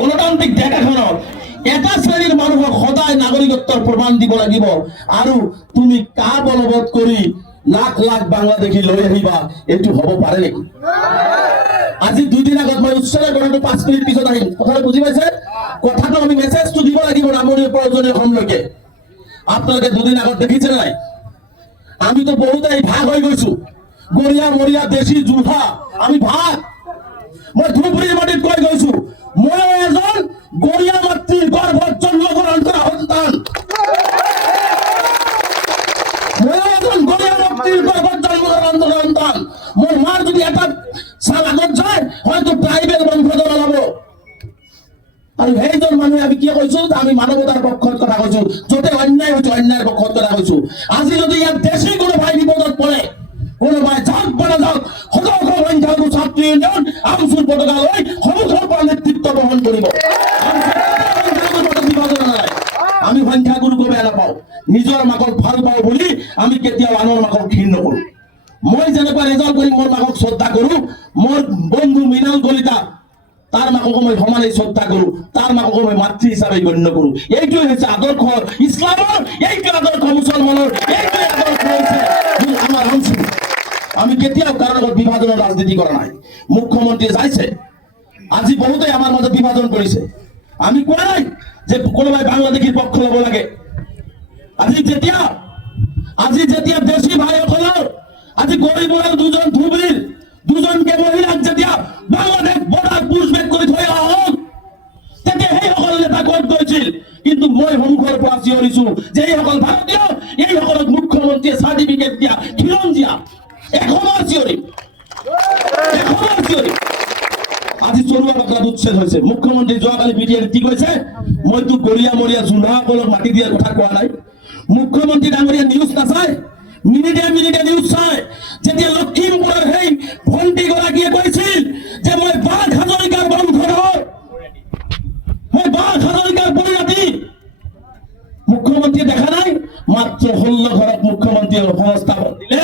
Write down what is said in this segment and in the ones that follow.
গণতান্ত্ৰিক দেশখনত এটা শ্ৰেণীৰ মানুহক সদায় নাগৰিকত্বৰ প্ৰমাণ দিব লাগিব আৰু তুমি কা বলবৎ কৰি লাখ লাখ বাংলাদেশী লৈ আহিবা এইটো হ'ব পাৰে নেকি? আজি দুদিন আগত মই উচ্চাৰণ কৰাটো 5 মিনিট পিছত আহিম। কথাটো বুজি পাইছে? কথাটো আমি মেছেজটো দিব লাগিব নামনিৰ প্ৰয়োজনীয় সময়লৈকে। আপোনালোকে দুদিন আগত দেখিছে নাই? আমি তো বহুতেই ভাগ হৈ গৈছো। গৰিয়া মৰিয়া দেশী যোদ্ধা আমি ভাগ। মই ধুবুৰীৰ মাটিত কৈ গৈছো, মই এজন গৰিয়া মাতৃৰ গৰ্ভত জন্মগ্ৰহণ কৰা সন্তান। মই এজন গৰিয়া মাতৃৰ গৰ্ভত জন্মগ্ৰহণ কৰা সন্তান। মোৰ মাৰ যদি এটা চাল আগত যায় হয়তো ট্ৰাইবেল বংশধৰ ওলাব। আৰু সেইজন মানুহে আমি কি কৈছো? আমি মানৱতাৰ পক্ষত কথা কৈছো, য'তে অন্যায় হৈছে অন্যায়ৰ পক্ষত কথা কৈছো। আজি যদি ইয়াত দেশী কোনোবাই বিপদত পৰে, কোনোবাই যাওক বা নাযাওক, শতাংশ সংখ্যালঘু ছাত্ৰী ইউনিয়ন আমচুৰ পতাকা লৈ সন্মুখৰ পৰা নেতৃত্ব বহন কৰিব। আমি সংখ্যাগুৰুকো বেয়া নাপাওঁ, নিজৰ মাকক ভাল পাওঁ বুলি আমি কেতিয়াও আনৰ মাকক ঘৃণ নকৰো। মই যেনেকুৱা ৰেজাল্ট কৰি মোৰ মাকক শ্ৰদ্ধা কৰো, মোৰ বন্ধু মৃণাল কলিতা তাৰ মাককো মই সমানে শ্ৰদ্ধা কৰো, তাৰ মাককো মই মাতৃ হিচাপে গণ্য কৰো। এইটোৱে হৈছে আদৰ্শ ইছলামৰ, এইটো আদৰ্শ মুছলমানৰ, এইটোৱে আদৰ্শ হৈছে আমাৰ অঞ্চল। আমি কেতিয়াও কাৰো লগত বিভাজনৰ ৰাজনীতি কৰা নাই। মুখ্যমন্ত্ৰী যাইছে, আজি বহুতেই আমাৰ মাজত বিভাজন কৰিছে। আমি কোৱা নাই যে কোনোবাই বাংলাদেশীৰ পক্ষ ল'ব লাগে। আজি যেতিয়া দেশী ভাইসকলৰ আজি গৰিবৰৰ দুজন ধুবুৰীৰ দুজনকে মহিলাক যেতিয়া বাংলাদেশ বৰ্ডাৰ পুছবেক কৰি থৈ অহা হ'ল, তেতিয়া সেইসকল নেতা ক'ত গৈছিল? কিন্তু মই সন্মুখৰ পৰা চিঞৰিছো যে এইসকল ভাৰতীয়, এইসকলক মুখ্যমন্ত্ৰীয়ে চাৰ্টিফিকেট দিয়া খিলঞ্জীয়া। এসময় চিঞৰিম। আজি চৰুৱা বাকলাত উচ্ছেদ হৈছে। মুখ্যমন্ত্ৰী যোৱাকালি পিটিআইত কি কৈছে? মইতো গৰিয়া মৰিয়া যোদ্ধাসকলক মাতি দিয়াৰ কথা কোৱা নাই। মুখ্যমন্ত্ৰী ডাঙৰীয়া নিউজ নাচায়, মিনিটে মিনিটে নিউজ চায়। যেতিয়া লখিমপুৰৰ সেই ভণ্টিগৰাকীয়ে কৈছিল যে মই বাঘ হাজৰিকাৰ বংশধৰ, মই বাঘ হাজৰিকাৰ পৰিণতি, মুখ্যমন্ত্ৰীয়ে দেখা নাই? মাত্ৰ 16 ঘৰত মুখ্যমন্ত্ৰীয়ে সংস্থাপন দিলে,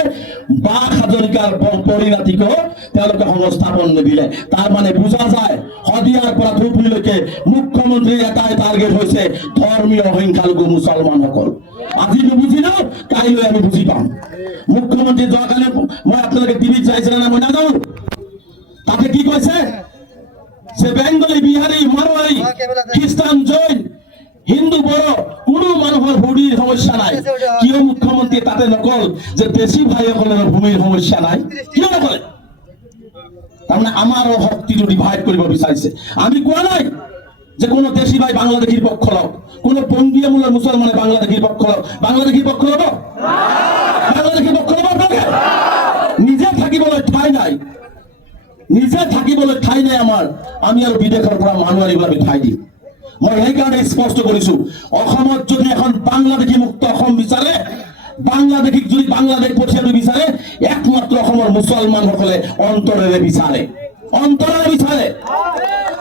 বাঘ হাজৰিকাৰ পৰিণতিকো তেওঁলোকে সংস্থাপন নিদিলে। তাৰ মানে বুজা যায় শদিয়াৰ পৰা ধুবুৰীলৈকে মুখ্যমন্ত্ৰীৰ এটাই টাৰ্গেট হৈছে ধৰ্মীয় সংখ্যালঘু মুছলমানসকল। আজি নুবুজি লওঁ, কাইলৈ আমি বুজি পাম। মুখ্যমন্ত্ৰী যোৱাকালি মই আপোনালোকে টিভিত চাইছিলে না মই নাজানো, তাতে কি কৈছে যে বেংগলী, বিহাৰী, মাৰোৱাৰী, খ্ৰীষ্টান, জৈন, হিন্দু, বড়ো কোনো মানুহৰ ভূমিৰ সমস্যা নাই। কিয় মুখ্যমন্ত্ৰীয়ে তাতে নকল যে দেশী ভাইসকলৰ ভূমিৰ সমস্যা নাই? কিয় নকলে? তাৰমানে আমাৰো শক্তিটো ডিভাইড কৰিব বিচাৰিছে। আমি কোৱা নাই যে কোনো দেশী ভাই বাংলাদেশীৰ পক্ষ লওক, কোনো পন্ডিয়া মূলৰ মুছলমানে বাংলাদেশীৰ পক্ষ লওক। বাংলাদেশীৰ পক্ষ ল'ব? বাংলাদেশীৰ পক্ষ ল'ব আপোনালোকে? নিজে থাকিবলৈ ঠাই নাই, নিজে থাকিবলৈ ঠাই নাই আমাৰ। আমি আৰু বিদেশৰ পৰা মানুহ আনিব আমি ঠাই দিম। মই সেইকাৰণে স্পষ্ট কৰিছো, অসমত যদি এখন বাংলাদেশী মুক্ত অসম বিচাৰে, বাংলাদেশীক যদি বাংলাদেশ পঠিয়াব বিচাৰে, একমাত্ৰ অসমৰ মুছলমানসকলে অন্তৰেৰে বিচাৰে, অন্তৰেৰে বিচাৰে।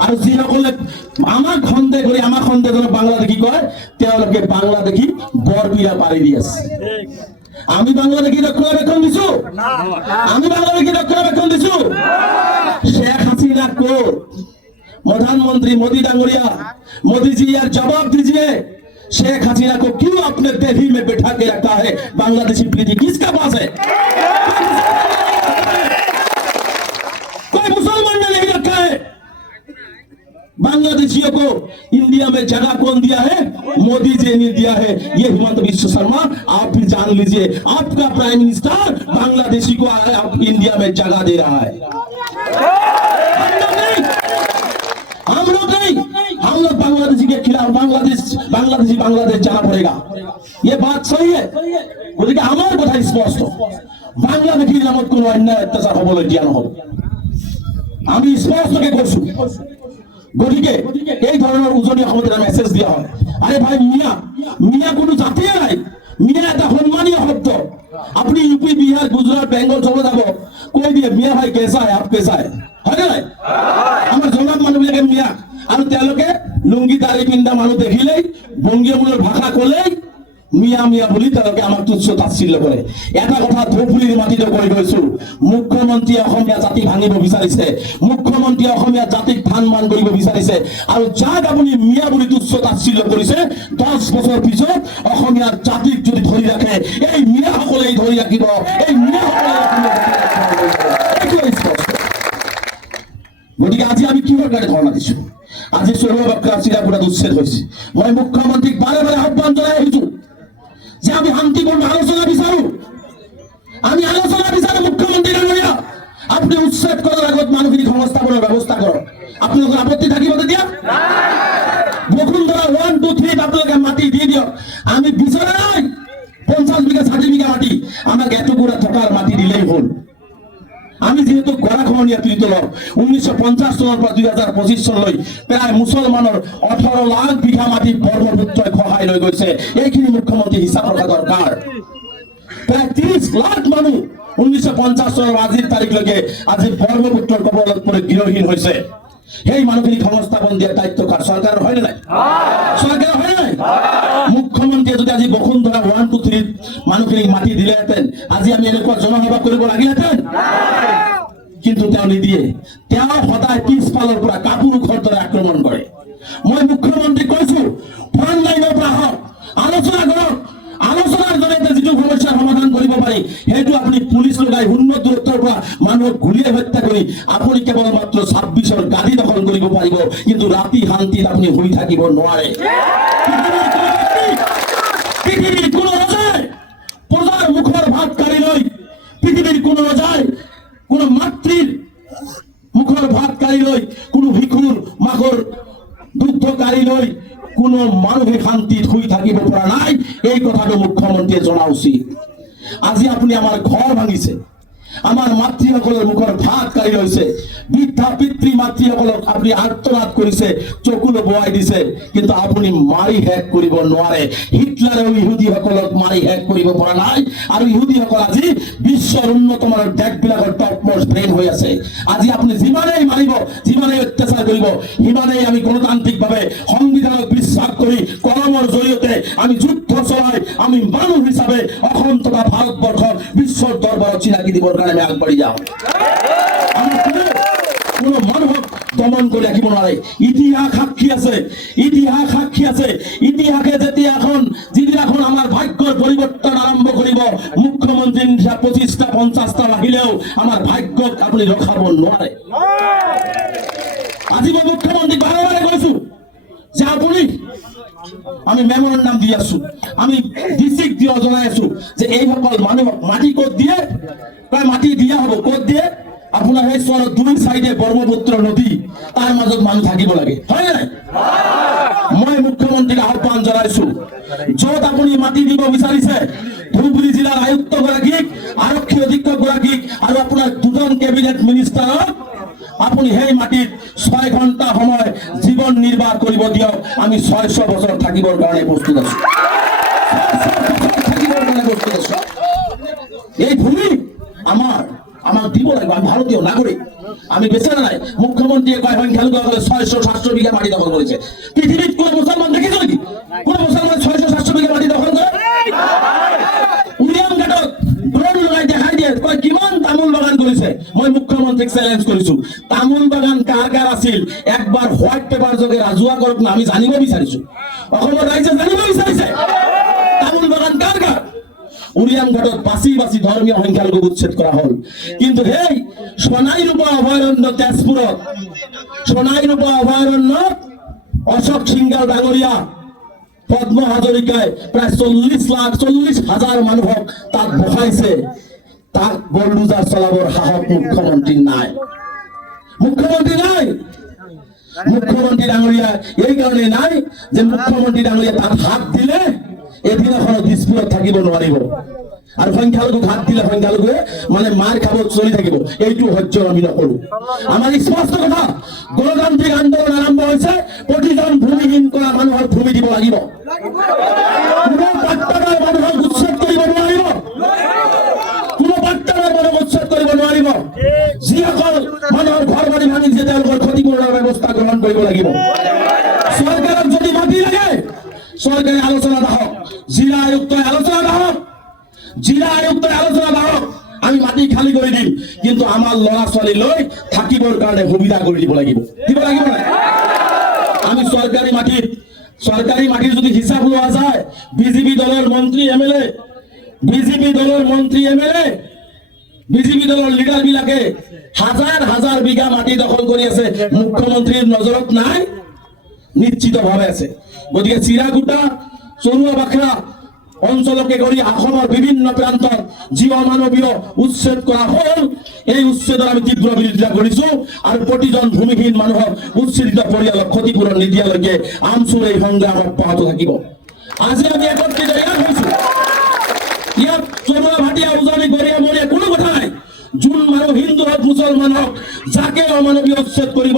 আৰু যিসকলে আমাক সন্দেহ কৰি আমাক সন্দেহজনক বাংলাদেশী কয়, তেওঁলোকে বাংলাদেশী বৰবিয়া পাৰি দি আছে। আমি বাংলাদেশী ৰক্ষণাবেক্ষণ দিছো, আমি বাংলাদেশী ৰক্ষণাবেক্ষণ দিছো। শেখ হাসিনা ক'ত? प्रधानमंत्री मोदी डांगरिया, मोदी जी यार जवाब दीजिए, शेख हसीना को क्यों अपने दिल्ली में बैठा के रखा है? बांग्लादेशी प्रीति किसका पास है? कोई मुसलमान ने नहीं रखा है। बांग्लादेशियों को इंडिया में जगह कौन दिया है? मोदी जी ने दिया है। ये हिमंत बिश्व शर्मा आप भी जान लीजिए, आपका प्राइम मिनिस्टर बांग्लादेशी को आप इंडिया में जगह दे रहा है। हम लोग बांग्लादेशी के खिलाफ बांग्लादेशी बांग्लादेश जाना पड़ेगा। ये बात सही है। গতিকে আমার কথা স্পষ্ট, বাংলাদেশীৰ নামত কোনো অন্যায় অত্যাচাৰ হবলৈ দিয়া নহব। আমি স্পষ্টকে কৈছো। গতিকে এই ধৰণৰ উজনি অসমত মেছেজ দিয়া হয়, আরে ভাই মিয়া, মিয়া কোনো জাতিয়ে নাই, মিয়া এটা সন্মানীয় শব্দ। আপনি ইউপি, বিহার, গুজরাট, বেঙ্গল চলে যাব, কৈ দিয়ে মিয়া ভাই কেঁচা হয়, আপ কেঁচা হয়, হয় নাই? আমাৰ জনাব মানুহবিলাকে মিয়া, আৰু তেওঁলোকে লুঙ্গি দাড়ি পিন্ধা মানুহ দেখিলেই বংগীয় মূলৰ ভাষা ক'লেই মিয়া মিয়া বলি তেওঁলোকে আমাক তুচ্ছ তাচ্ছিল্য কৰে। এটা কথা ধুবুৰীৰ মাটিতে কৈ গৈছো, মুখ্যমন্ত্ৰীয়ে অসমীয়া জাতি ভাঙিব বিচাৰিছে, মুখ্যমন্ত্ৰীয়ে অসমীয়া জাতিক ধান মান কৰিব বিচাৰিছে, আৰু যাক আপুনি মিয়া বুলি তুচ্ছ তাচ্ছিল্য কৰিছে 10 বছৰ পিছত অসমীয়া জাতিক যদি ধৰি ৰাখে এই মিয়াসকলেই ধৰি ৰাখিব, এই মিয়াসকলে। গতিকে আজি আমি কিহৰ কাৰণে ধৰ্ণা দিছো? আজি চৰুৱা চিৰাপুৰাত উচ্ছেদ হৈছে। মই মুখ্যমন্ত্ৰীক বাৰে বাৰে আহ্বান জনাই আহিছো যে আমি শান্তিপূৰ্ণ আলোচনা বিচাৰো, আমি আলোচনা বিচাৰো। মুখ্যমন্ত্ৰী ডাঙৰীয়া, আপুনি উচ্ছেদ কৰাৰ আগত মানুহখিনিক সংস্থাপনৰ ব্যৱস্থা কৰক। আপোনালোকৰ আপত্তি থাকিব তেতিয়া? বসুন্ধৰা 1, 2, 3 আপোনালোকে মাটি দি দিয়ক। আমি বিচৰা নাই 50 বিঘা 60 বিঘা মাটি, আমাক এটুকুৰা থকাৰ মাটি দিলেই হ'ল। আমি যেহেতু গৰাখহনীয়া পীড়িত 1950 চনৰ পৰা 2025 চনলৈ প্ৰায় মুছলমানৰ 18 লাখ বিঘা মাটি ব্ৰহ্মপুত্ৰই খহাই লৈ গৈছে। এইখিনি মুখ্যমন্ত্ৰী হিচাপ ৰখা দৰকাৰ। প্ৰায় 30 লাখ মানুহ 1950 চনৰ আজিৰ তাৰিখলৈকে আজি ব্ৰহ্মপুত্ৰৰ কবলত পৰি গৃহহীন হৈছে। সেই মানুহখিনিক সংস্থাপন দিয়াৰ দায়িত্ব কাৰ? চৰকাৰৰ হয়নে নাই? চৰকাৰৰ হয়নে নাই? মুখ্যমন্ত্ৰীয়ে যদি আজি বসুন্ধৰা 1, 2, 3 মানুহখিনিক মাটি দিলেহেঁতেন আজি আমি এনেকুৱা জনসভা কৰিব লাগিলেহেঁতেন, কিন্তু তেওঁ নিদিয়ে। তেওঁ সদায় পিছফালৰ পৰা কাপোৰ ঘৰ দৰে আক্ৰমণ কৰে। মই মুখ্যমন্ত্ৰীক কৈছো, ফ্ৰণ্ট লাইনৰ পৰা আহক, আলোচনা কৰক। আলোচনাৰ জৰিয়তে যিটো সমস্যাৰ সমাধান কৰিব পাৰি সেইটো আপুনি পুলিচ লগাই উন্নত দূৰত্বৰ পৰা মানুহক গুলিয়াই হত্যা কৰি আপুনি কেৱল মাত্ৰ 26ৰ গাড়ী দখল কৰিব পাৰিব, কিন্তু ৰাতি শান্তিত আপুনি শুই থাকিব নোৱাৰে। পৃথিৱীৰ কোনো ৰজাই প্ৰজাৰ মুখৰ ভাত কাঢ়ি লৈ, পৃথিৱীৰ কোনো ৰজাই কোনো মাতৃৰ মুখৰ ভাত কাঢ়ি লৈ, কোনো ভিক্ষুৰ মাকৰ দুগ্ধ কাঢ়ি লৈ কোনো মানুহে শান্তিত শুই থাকিব পৰা নাই। এই কথাটো মুখ্যমন্ত্ৰীয়ে জনা উচিত। আজি আপুনি আমাৰ ঘৰ ভাঙিছে, আমাৰ মাতৃসকলৰ মুখৰ ভাত কাঢ়ি লৈছে, বৃদ্ধা পিতৃ মাতৃসকলক আপুনি আৰ্তনাদ কৰিছে, চকুলো বোৱাই দিছে, কিন্তু আপুনি মাৰি শেষ কৰিব নোৱাৰে। হিটলাৰেও ইহুদীসকলক মাৰি শেষ কৰিব পৰা নাই, আৰু ইহুদীসকল আজি বিশ্বৰ উন্নতমানৰ দেশবিলাকৰ টপ মোষ্ট ব্ৰেইন হৈ আছে। আজি আপুনি যিমানেই মাৰিব, যিমানেই অত্যাচাৰ কৰিব, সিমানেই আমি গণতান্ত্ৰিকভাৱে সংবিধানক বিশ্বাস কৰি কলমৰ জৰিয়তে আমি যুদ্ধ চলাই আমি মানুহ হিচাপে অসম তথা ভাৰতবৰ্ষক বিশ্বৰ দৰবাৰত চিনাকি দিবৰ কাৰণে আমি আগবাঢ়ি যাওঁ। কোনো মানুহক দমন কৰি ৰাখিব নোৱাৰে। ইতিহাস সাক্ষী আছে, ইতিহাস সাক্ষী আছে। ইতিহাসে যেতিয়া যিদিনাখন আমাৰ ভাগ্যৰ পৰিৱৰ্তন আৰম্ভ কৰিব, মুখ্যমন্ত্ৰী 25টা 50টা আহিলেও আমাৰ ভাগ্যক আপুনি ৰখাব নোৱাৰে। আজি মই মুখ্যমন্ত্ৰীক বাৰে বাৰে কৈছো যে আমি মেমোৰেণ্ডাম দি আছো, আমি ডিচিক জনাই আছো যে এইসকল মানুহক মাটি ক'ত দিয়ে, প্ৰায় মাটি দিয়া হ'ব। ক'ত দিয়ে? আপোনাৰ সেই চৰৰ 2 চাইডে ব্ৰহ্মপুত্ৰ নদী, তাৰ মাজত মানুহ থাকিব লাগে, হয় নাই? মই মুখ্যমন্ত্ৰীক আহ্বান জনাইছো, য'ত আপুনি মাটি দিব বিচাৰিছে ধুবুৰী জিলাৰ আয়ুক্ত গৰাকীক, আৰক্ষী অধীক্ষক গৰাকীক আৰু আপোনাৰ 2জন কেবিনেট মিনিষ্টাৰক আপুনি সেই মাটিত 6 ঘণ্টা সময় জীৱন নিৰ্বাহ কৰিব দিয়ক। আমি 600 বছৰ থাকিবৰ কাৰণে প্ৰস্তুত আছো। এই ভূমি আমাক দিব লাগিব। আমি ভাৰতীয় নাগৰিক, আমি বেচা নাই। মুখ্যমন্ত্ৰীয়ে কয় সংখ্যালঘুসকলে 600-700 বিঘা মাটি দখল কৰিছে। পৃথিৱীত কোনো মুছলমান দেখিছে নেকি? কোনো মুছলমান 600-700 বিঘা মাটি দখল কৰে? উৰিয়াম ঘাটত ড্ৰোন লগাই দেখাই দিয়ে, কয় কিমান তামোল বাগান কৰিছে। মই মুখ্যমন্ত্ৰীক চেলেঞ্জ কৰিছো, তামোল বাগান কাৰ কাৰ আছিল একবাৰ হোৱাইট পেপাৰ যোগে ৰাজহুৱা কৰক না। আমি জানিব বিচাৰিছো, অসমৰ ৰাইজে জানিব বিচাৰিছে তামোল বাগান কাৰ কাৰ। উৰিয়াম ঘাটত বাছি বাছি ধৰ্মীয় সংখ্যালঘু উচ্ছেদ কৰা হল, কিন্তু সেই সোণাইৰূপা অভয়াৰণ্য তেজপুৰত, সোণাইৰূপা অভয়াৰণ্যত অশোক সিংগাল ডাঙৰীয়া, পদ্ম হাজৰিকাই প্ৰায় 40,000 মানুহক তাত বহাইছে। তাক বলডুজাৰ চলাবৰ সাহস মুখ্যমন্ত্ৰী নাই। মুখ্যমন্ত্ৰী নাই। মুখ্যমন্ত্ৰী ডাঙৰীয়া এই কাৰণে নাই যে মুখ্যমন্ত্ৰী ডাঙৰীয়া তাত হাত দিলে এদিনাখনো দিছপুৰত থাকিব নোৱাৰিব, আৰু সংখ্যালঘুক হাত দিলে সংখ্যালঘুৱে মানে মাৰ খাব চলি থাকিব। এইটো সহ্য আমি নকৰো। আমাৰ স্পষ্ট কথা, গণতান্ত্ৰিক আন্দোলন আৰম্ভ হৈছে, প্ৰতিজন ভূমিহীন কৰা মানুহক ভূমি দিব লাগিব। কোনো পাট্টাদাৰ মানুহক উচ্ছেদ কৰিব নোৱাৰিব, কোনো পাট্টাদাৰ মানুহক উচ্ছেদ কৰিব নোৱাৰিব। যিসকল মানুহৰ ঘৰ বাৰী ভাঙিছে তেওঁলোকৰ ক্ষতিপূৰণৰ ব্যৱস্থা গ্ৰহণ কৰিব লাগিব। চৰকাৰক যদি মাটি লাগে চৰকাৰে আলোচনাত আহক, জিলা আয়ুক্ত আলোচনা দাও, জিলা আয়ুক্ত আলোচনা দাও, আমি মাটি খালি করে দিম, কিন্তু আমার ল'ৰা ছোৱালী লৈ থাকিবৰ কাৰণে সুবিধা কৰি দিব লাগিব না? আমি সরকারি মাটির যদি হিসাব লওয়া যায়, বিজেপি দলের মন্ত্রী এমএলএ, বিজেপি দলের লিডার বিলাকে হাজার হাজার বিঘা মাটি দখল করে আছে, মুখ্যমন্ত্রীর নজরত নাই, নিশ্চিত ভাবে আছে। গতিকে চিৰাগুটা, চৰুৱা বাখৰা অঞ্চলকে কৰি অসমৰ বিভিন্ন প্ৰান্তত যি অমানৱীয় উচ্ছেদ কৰা হল, এই উচ্ছেদৰ আমি তীব্ৰ বিৰোধিতা কৰিছো, আৰু প্ৰতিজন ভূমিহীন মানুহক উচ্ছেদিত পৰিয়ালক ক্ষতিপূৰণ নিদিয়ালৈকে আমচুৰ এই সংগ্ৰাম অব্যাহত থাকিব। আজি আমি একত্ৰিত ইয়াত হৈছো, ইয়াত চৰুৱা ভাটিয়া উজনি গৰিয়া মৰিয়া কোনো কথা নাই। যোন মানুহ হিন্দু হওক মুছলমান হওক, যাকে অমানৱীয় উচ্ছেদ কৰিব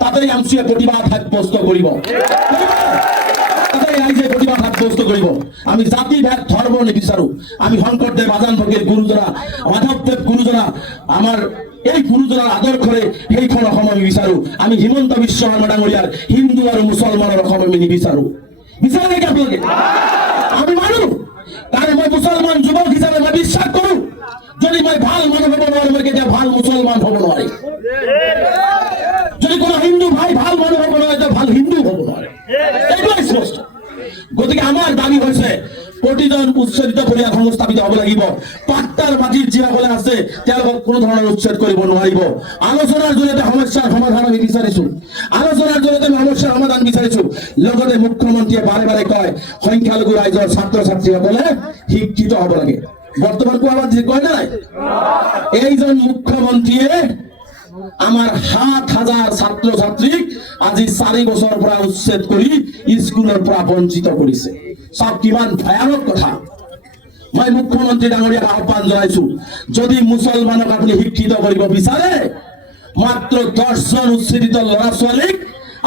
তাতেই আমচুৱে প্ৰতিবাদ সাব্যস্ত কৰিব, প্ৰতিবাদ সাব্যস্ত কৰিব। আমি জাতি ভেদ ধৰ্ম নিবিচাৰো, আমি শংকৰদেৱ আজান ফকীৰ গুৰুজনা, মাধৱদেৱ গুৰুজনা, আমাৰ এই গুৰুজনাৰ আদৰ্শৰে সেইখন অসম আমি বিচাৰো। আমি হিমন্ত বিশ্ব শৰ্মা ডাঙৰীয়াৰ হিন্দু আৰু মুছলমানৰ অসম আমি নিবিচাৰো। বিচাৰে নেকি আপোনালোকে? আমি মানো, কাৰণ মই মুছলমান যুৱক হিচাপে মই বিশ্বাস কৰো, যদি মই ভাল মানুহ হ'ব নোৱাৰো, মই কেতিয়া ভাল মুছলমান হ'ব নোৱাৰিম। যদি কোনো হিন্দু ভাই ভাল মানুহ হ'ব নোৱাৰে, তেওঁ ভাল হিন্দু হ'ব নোৱাৰে, এইটোৱেই স্পষ্ট। গতিকে আমাৰ দাবী হৈছে প্ৰতিজন উচ্ছেদিত পৰিয়াল সংস্থাপিত হ'ব লাগিব। পাট্টাৰ মাটিত যিসকলে আছে তেওঁলোকক কোনো ধৰণৰ উচ্ছেদ কৰিব নোৱাৰিব। আলোচনাৰ জৰিয়তে সমস্যাৰ সমাধান আমি বিচাৰিছো, আলোচনাৰ জৰিয়তে আমি সমস্যাৰ সমাধান বিচাৰিছো। লগতে মুখ্যমন্ত্ৰীয়ে বাৰে বাৰে কয় সংখ্যালঘু ৰাইজৰ ছাত্ৰ ছাত্ৰীসকলে শিক্ষিত হ'ব লাগে। বৰ্তমান কোৱা কয় নাই, এইজন মুখ্যমন্ত্ৰীয়ে আমাৰ ৭,০০০ ছাত্ৰ ছাত্ৰীক আজি ৪ বছৰ পৰা উচ্ছেদ কৰি স্কুলৰ পৰা বঞ্চিত কৰিছে। সব কিমান ভয়ানক কথা। মই মুখ্যমন্ত্ৰী ডাঙৰীয়াক আহ্বান জনাইছো, যদি মুছলমানক আপুনি শিক্ষিত কৰিব বিচাৰে, মাত্ৰ ১০জন উচ্ছেদিত ল'ৰা ছোৱালীক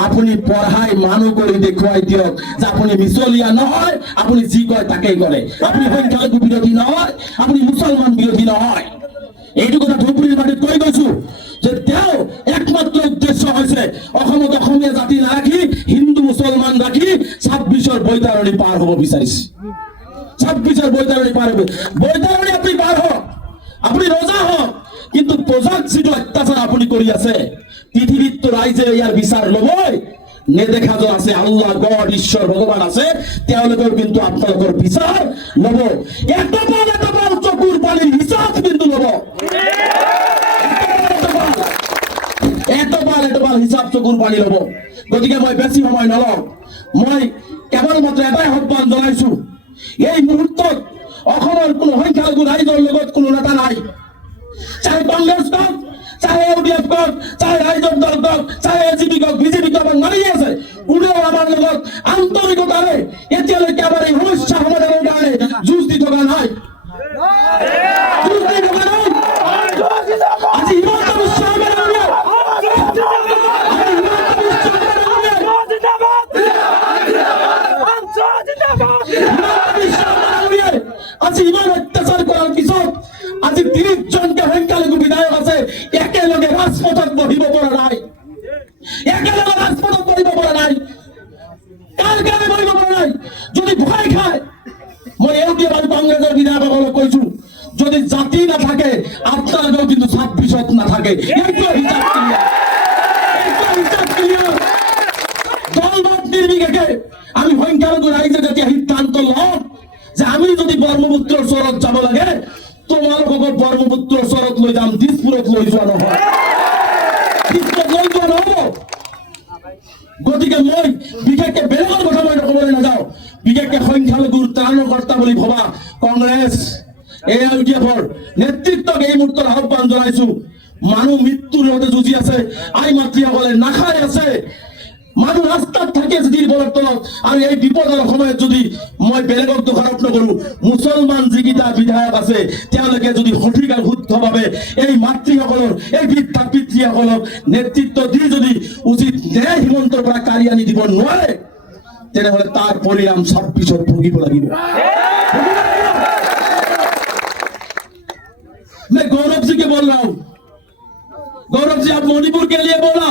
আপুনি পঢ়াই মানুহ কৰি দেখুৱাই দিয়ক যে আপুনি মিছলীয়া নহয়, আপুনি যি কয় তাকেই কৰে, আপুনি সংখ্যালঘু বিৰোধী নহয়, আপুনি মুছলমান বিৰোধী নহয়। এইটো কথা ধুবুৰীৰ মাটিত কৈ গৈছো যে তেওঁ একমাত্ৰ উদ্দেশ্য হৈছে অসমত অসমীয়া জাতি নাৰাখি হিন্দু মুছলমান ৰাখি ২৬ৰ বৈতাৰণি পাৰ হ'ব বিচাৰিছে। ২৬ৰ বৈতাৰণি পাৰ হ'ব, বৈতাৰণি আপুনি পাৰ হওক, আপুনি ৰজা হওক, কিন্তু প্ৰজাক যিটো অত্যাচাৰ আপুনি কৰি আছে, পৃথিৱীত ৰাইজে ইয়াৰ বিচাৰ ল'বই। নেদেখা জন আছে, আল্লাহ গড ঈশ্বৰ ভগৱান আছে, তেওঁলোকেও কিন্তু আপোনালোকৰ বিচাৰ ল'ব। এটপাল এটপাল চকুৰ পানীৰ হিচাপ কিন্তু ল'ব, এটপাল এটপাল হিচাপ চকুৰ পানী ল'ব। গতিকে মই বেছি সময় নলওঁ, মই কেৱল মাত্ৰ এটাই আহ্বান জনাইছো, এই মুহূৰ্তত অসমৰ কোনো সংখ্যালঘু ৰাইজৰ লগত কোনো নেতা নাই, চাহে কংগ্ৰেছ কওক, চাহে ইউডিএফ কওক, চাহে ৰাইজৰ দল কওক, চাহে এজিপি কওক, বিজেপি কওক, মাৰি আছে, কোনেও আমাৰ লগত আন্তৰিকতাৰে এতিয়ালৈকে আমাৰ এই সমস্যা সমাধানৰ কাৰণে যুঁজ দি থকা নাই, যুঁজ দি থকা নাই। আজি হিমন্ত বিশ্ব শৰ্মা আজি ইমান অত্যাচাৰ কৰাৰ পিছত আজি ৩০ জনকে সংখ্যালঘু বিধায়ক আছে, একেলগে ৰাজপথত বহিব পৰা নাই, একেলগে ৰাজপথত বহিব পৰা নাই। কাৰ কাৰণে বহিব পৰা নাই? যদি ভয় খায়, মই ইউডিএফ আৰু কংগ্ৰেছৰ বিধায়কসকলক কৈছো, যদি জাতি নাথাকে আপোনালোকেও কিন্তু ২৬ত নাথাকে। এইটো হিচাপ ক্লিয়াৰ, এইটো হিচাপ ক্লিয়াৰ। দলবাদ নিৰ্বিশেষে আমি সংখ্যালঘু ৰাইজে যেতিয়া সিদ্ধান্ত লওঁ যে আমি যদি ব্ৰহ্মপুত্ৰৰ চৰত যাব লাগে, তোমালোকক ব্ৰহ্মপুত্ৰৰ চৰত লৈ যাম, দিছপুৰত লৈ যোৱা নহয়, দিছপুৰত লৈ যোৱা নহব। গতিকে মই বিশেষকে বেলেগৰ কথা মই ক'বলৈ নাযাওঁ, বিশেষকে সংখ্যালঘুৰ ত্ৰাণকৰ্তা বুলি ভবা কংগ্ৰেছ AIUDFৰ নেতৃত্বক এই মুহূৰ্তত আহ্বান জনাইছো। মানুহ মৃত্যুৰ লগতে যুঁজি আছে, আই মাতৃসকলে নাখাই আছে, মানুহ ৰাস্তাত থাকে যদি বলৰ তলত। আৰু এই বিপদৰ সময়ত যদি মই বেলেগক দোষাৰোপ নকৰো, মুছলমান যিকেইটা বিধায়ক আছে তেওঁলোকে যদি সঠিক আৰু শুদ্ধভাৱে এই মাতৃসকলৰ, এই বৃদ্ধা পিতৃসকলক নেতৃত্ব দি যদি উচিত ন্যায় হিমন্তৰ পৰা কাঢ়ি আনি দিব নোৱাৰে, তেনেহলে তাৰ পৰিণাম ২৬ত ভুগিব লাগিব। मैं गौरव जी के बोल रहा हूं, गौरव जी आप मणिपुर के लिए बोला,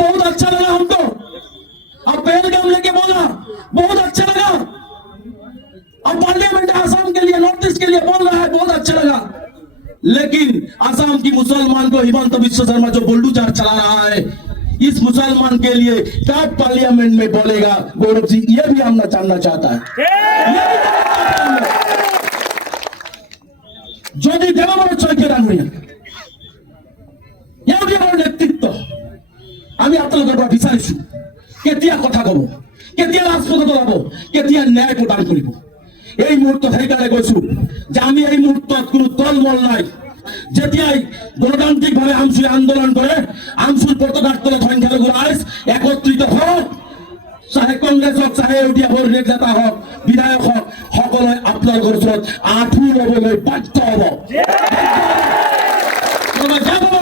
बहुत अच्छा लगा हमको। आप पहलगाम लेके बोला, बहुत अच्छा लगा। इसके लिए बोल रहा है, बहुत अच्छा लगा। लेकिन असम की मुसलमान को हिमंत विश्व शर्मा जो बुलडोजर चला रहा है, इस मुसलमान के लिए क्या पार्लियामेंट में बोलेगा गौरव जी, ये भी हम जानना चाहता है। যদি দেববর চৈকে ডাঙরিয়া ইয়াৰ নেতৃত্ব আমি আপোনালোকৰ পৰা বিচাৰিছো, কেতিয়া কথা কব, কেতিয়া ৰাজপথত ওলাব, কেতিয়া ন্যায় প্ৰদান কৰিব। এই মুহূৰ্তত সেইকাৰণে কৈছো যে আমি এই মুহূৰ্তত কোনো তলমল নাই। যেতিয়াই গণতান্ত্ৰিকভাবে আমসুই আন্দোলন কৰে আমসুৰ পতাকাৰ তলে সংখ্যালঘু ৰাইজ একত্ৰিত হোক, চাহে কংগ্ৰেস হোক, চাহে ইউডিএফৰ নেতা হোক, বিধায়ক হোক, সকলোৱে আপোনালোকৰ ওচৰত আঁঠু ল'বলৈ বাধ্য হ'ব।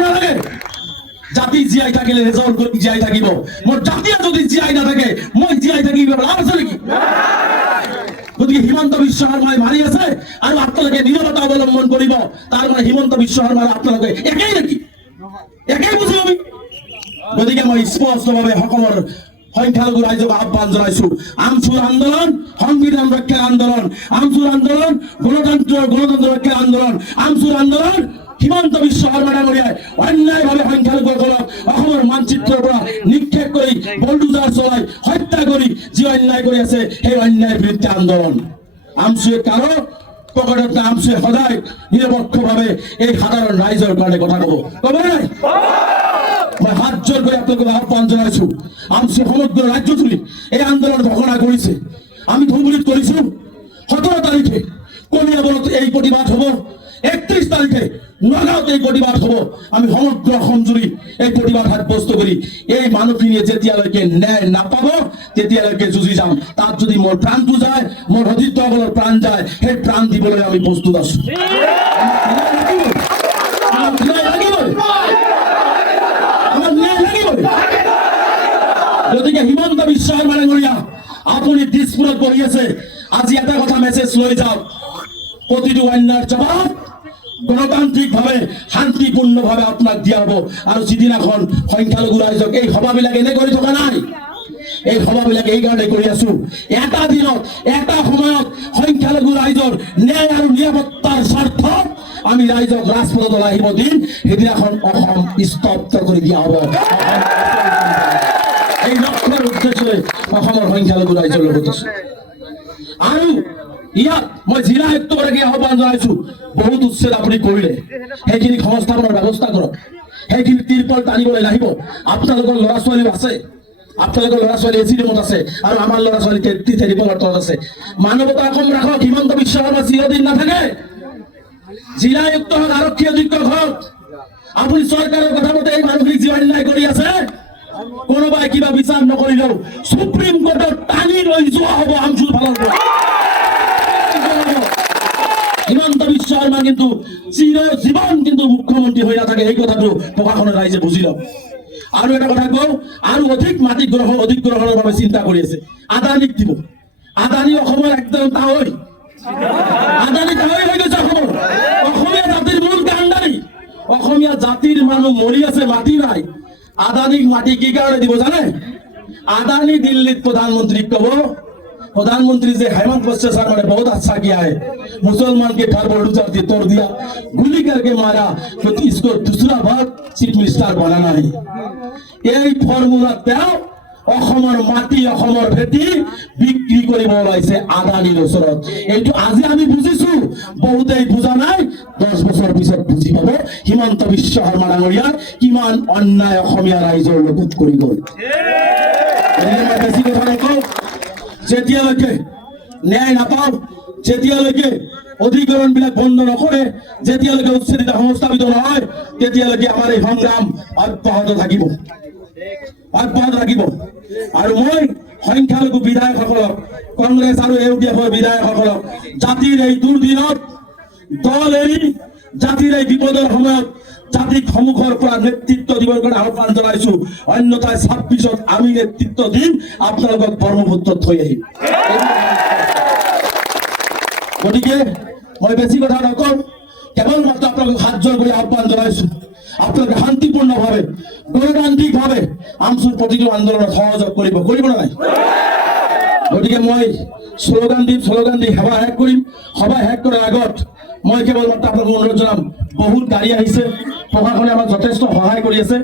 নালাগে জাতি জীয়াই থাকিলে ৰেজল্ট জীয়াই থাকিব, মোৰ জাতিয়ে যদি জীয়াই নাথাকে মই জীয়াই থাকিব লাভ আছে নেকি? গতিকে হিমন্ত বিশ্ব শৰ্মাই মাৰি আছে আৰু আপোনালোকে নীৰৱতা অৱলম্বন কৰিব, তাৰ মানে হিমন্ত বিশ্ব শৰ্মাৰ আপোনালোকে একেই নেকি? একেই বুজি পাবি। গতিকে মই স্পষ্টভাৱে অসমৰ সংখ্যালঘু ৰাইজক আহ্বান জনাইছো, আমচুৰ আন্দোলন সংবিধান ৰক্ষাৰ আন্দোলন, আমচুৰ আন্দোলন গণতন্ত্ৰ ৰক্ষাৰ আন্দোলন, আমচুৰ আন্দোলন হিমন্ত বিশ্ব শৰ্মা ডাঙৰীয়াই অন্যায়ভাৱে সংখ্যালঘুসকলক অসমৰ মানচিত্ৰৰ পৰা নিক্ষেপ কৰি বুলডোজাৰ চলাই হত্যা কৰি যি অন্যায় কৰি আছে সেই অন্যায়ৰ বিৰুদ্ধে আন্দোলন। আমচুৱে কাৰো পকেটত নাই, আমচুৱে সদায় নিৰপেক্ষভাৱে এই সাধাৰণ ৰাইজৰ কাৰণে কথা কব নাই। মই হাত জোৰ কৰি আপোনালোকক আহ্বান জনাইছো, আমচুৱে সমগ্ৰ ৰাজ্যজুৰি এই আন্দোলন ঘোষণা কৰিছে। আমি ধুবুৰীত কৰিছো, 17 তাৰিখে কলিয়াবৰত এই প্ৰতিবাদ হ'ব, 31 তাৰিখে নগাঁৱত এই প্ৰতিবাদ হ'ব। আমি সমগ্ৰ অসমজুৰি এই প্ৰতিবাদ সাব্যস্ত কৰি এই মানুহখিনিয়ে যেতিয়ালৈকে ন্যায় নাপাব তেতিয়ালৈকে যুঁজি যাম। তাত যদি মোৰ প্ৰাণটো যায়, মোৰ সতীৰ্থসকলৰ প্ৰাণ যায়, সেই প্ৰাণ দিবলৈ আমি প্ৰস্তুত আছো। গতিকে হিমন্ত বিশ্ব শৰ্মা ডাঙৰীয়া, আপুনি দিছপুৰত বহি আছে, আজি এটা কথা মেছেজ লৈ যাওক, প্ৰতিটো অন্যায়ৰ জবাব গণতান্ত্ৰিকভাবে শান্তিপূৰ্ণভাবে আপনাৰ দিয়া হব। আৰ যিদিনাখন সংখ্যালঘু ৰাইজক এই সভাবিলাক এনে কৰি থকা নাই, এই সভাবিলাক এই কাৰণে কৰি আছো, এটা দিনত এটা সময়ত সংখ্যালঘু ৰাইজৰ ন্যায় আৰু নিৰাপত্তাৰ স্বাৰ্থত আমি ৰাইজক ৰাজপথত আহিব দিম, সেইদিনাখন অসম স্তব্ধ কৰি দিয়া হ'ব। এই লক্ষ্যৰ উদ্দেশ্যে অসমৰ সংখ্যালঘু ৰাইজৰ লগত আছে। আৰু ইয়াত মই জিলা আয়ুক্তগৰাকীক আহ্বান জনাইছো, বহুত উচ্ছেদ আপুনি কৰিলে, সেইখিনি সংস্থাপনৰ ব্যৱস্থা কৰক, সেইখিনি তিৰপল টানিবলৈ নাহিব। আপোনালোকৰ ল'ৰা ছোৱালীও আছে, আপোনালোকৰ ল'ৰা ছোৱালী এচি ৰুমত আছে আৰু আমাৰ ল'ৰা ছোৱালী তিৰপলৰ তলত আছে। মানৱতা কম ৰাখক, হিমন্ত বিশ্ব শৰ্মা চিৰদিন নাথাকে। জিলা আয়ুক্ত হওক, আৰক্ষী অধীক্ষক হওক, আপুনি চৰকাৰৰ কথা মতে এই মানুহখিনিক যি অন্যায় কৰি আছে, কোনোবাই কিবা বিচাৰ নকৰিলেও সুপ্ৰিম কোৰ্টত টানি লৈ যোৱা হ'ব আমচুৰ ফালৰ পৰা। হিমন্ত বিশ্ব শৰ্মা কিন্তু চিৰজীৱন কিন্তু মুখ্যমন্ত্ৰী হৈ নাথাকে, এই কথাটো প্ৰশাসনৰ ৰাইজে বুজি লওক। আৰু এটা কথা কওঁ, আৰু অধিক মাটি অধিগ্ৰহণৰ বাবে চিন্তা কৰি আছে, আদানীক দিব। আদানী অসমৰ একদম তাৱৈ, আদানী তাৱৈ হৈ গৈছে অসমৰ। অসমীয়া জাতিৰ মূল কাণ্ডাৰী, অসমীয়া জাতিৰ মানুহ মৰি আছে, মাটি নাই। আদানীক মাটি কি কাৰণে দিব জানে? আদানী দিল্লীত प्रधानमंत्री कब, प्रधानमंत्री से हेमंत बिस्वा शर्मा ने बहुत अच्छा किया है, मुसलमान के घर बुलडोजर से तोड़ दिया, गुली करके मारा, तो इसको दूसरा भाग चीफ मिनिस्टर बनाना है। यही फॉर्मूला देव অসমৰ মাটি, অসমৰ ভেটি বিক্ৰী কৰিব ওলাইছে আদানীৰ ওচৰত। এইটো আজি আমি বুজিছো, বহুতেই বুজা নাই, 10 বছৰ পিছত বুজি পাব হিমন্ত বিশ্ব শৰ্মা ডাঙৰীয়া কিমান অন্যায় অসমীয়া ৰাইজৰ লগত কৰি গ'ল। বেছি কথা নকওঁ, যেতিয়ালৈকে ন্যায় নাপাওঁ, যেতিয়ালৈকে অধিকৰণ বিলাক বন্ধ নকৰে, যেতিয়ালৈকে উচ্ছেদিত সংস্থাপিত নহয়, তেতিয়ালৈকে আমাৰ এই সংগ্ৰাম অব্যাহত থাকিব, অব্যাহত থাকিব। আৰু মই সংখ্যালঘু বিধায়কসকলক, কংগ্ৰেছ আৰু ইউডিএফৰ বিধায়কসকলক জাতিৰ এই দুৰ্দিনত দল এৰি জাতিৰ এই বিপদৰ সময়ত জাতিক সন্মুখৰ পৰা নেতৃত্ব দিবৰ কাৰণে আহ্বান জনাইছো। অন্যথায় 26ত আমি নেতৃত্ব দিম, আপোনালোকক ব্ৰহ্মপুত্ৰত থৈ আহিম। গতিকে মই বেছি কথা নকওঁ, কেৱল মাত্ৰ আপোনালোকক হাত জোৰ কৰি আহ্বান জনাইছো, আপোনালোকে শান্তিপূৰ্ণভাৱে গণতান্ত্ৰিকভাৱে আমচুৰ প্ৰতিটো আন্দোলনত সহযোগ কৰিব নাই। গতিকে মই শ্লোগান দিম, সভা শেষ কৰিম। সভা শেষ কৰাৰ আগত মই কেৱল মাত্ৰ আপোনালোকক অনুৰোধ জনাম বহুত গাড়ী আহিছে প্ৰশাসনে আমাক যথেষ্ট সহায় কৰি আছে